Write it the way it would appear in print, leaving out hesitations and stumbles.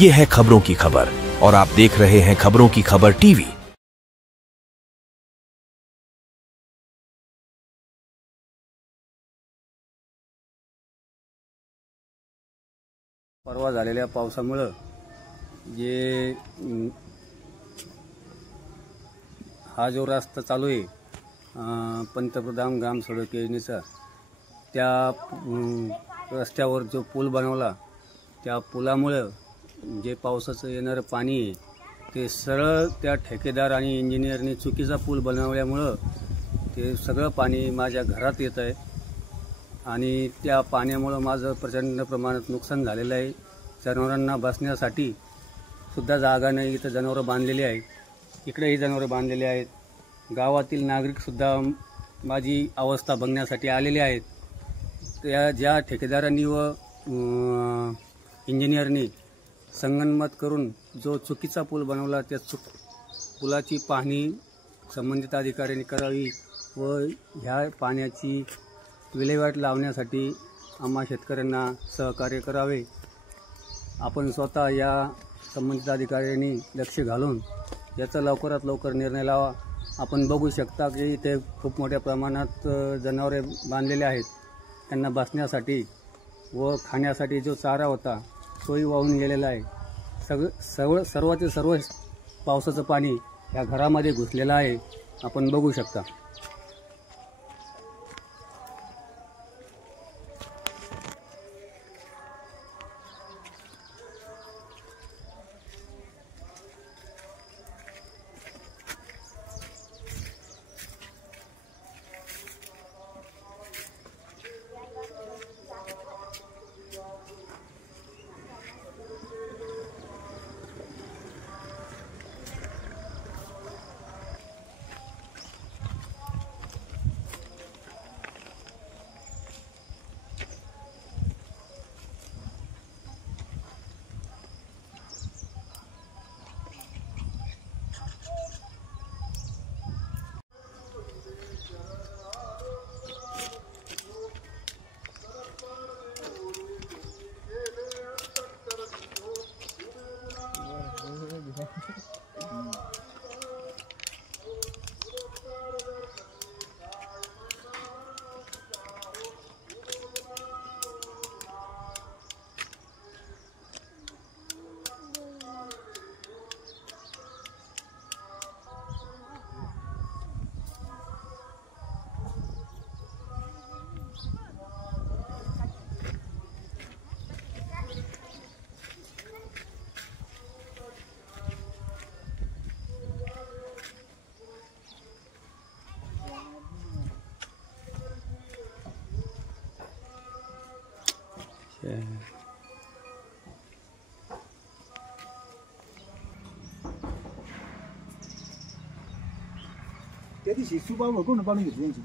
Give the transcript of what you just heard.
ये है खबरों की खबर और आप देख रहे हैं खबरों की खबर टीवी। परवा झालेल्या पावसामुळे जे हा जो रस्ता चालू आहे पंतप्रधान ग्राम सडक योजनेचा, त्या रस्त्यावर जो पूल बनवला, त्या पुलामुळे जे पावसाचं येणारं पाणी आहे ते सरळ त्या ठेकेदार आणि इंजिनियरने चुकीचा पूल बनवल्यामुळं ते सगळं पाणी माझ्या घरात येत आहे आणि त्या पाण्यामुळं माझं प्रचंड प्रमाणात नुकसान झालेलं आहे। जनावरांना बसण्यासाठी सुद्धा जागा नाही, इथं जनावरं बांधलेली आहेत, इकडेही जनावरं बांधलेली आहेत। गावातील नागरिकसुद्धा माझी अवस्था बघण्यासाठी आलेले आहेत। त्या ज्या ठेकेदारांनी व इंजिनियरनी संगनमत करून जो चुकीचा पूल बनवला, त्या पुलाची पाहणी संबंधित अधिकाऱ्यांनी करावी व ह्या पाण्याची विल्हेवाट लावण्यासाठी आम्हा शेतकऱ्यांना सहकार्य करावे। आपण स्वतः या संबंधित अधिकाऱ्यांनी लक्ष घालून याचा लवकरात लवकर निर्णय लावा। आपण बघू शकता की इथे खूप मोठ्या प्रमाणात जनावरे बांधलेले आहेत, त्यांना बसण्यासाठी व खाण्यासाठी जो चारा होता तोही वाहून गेलेला आहे। सर्वाचे सर्व पावसाचं पाणी या घरामध्ये घुसलेलं आहे, आपण बघू शकता। त्या दिवशी सुबाबा कोण पाडून घेतली यांची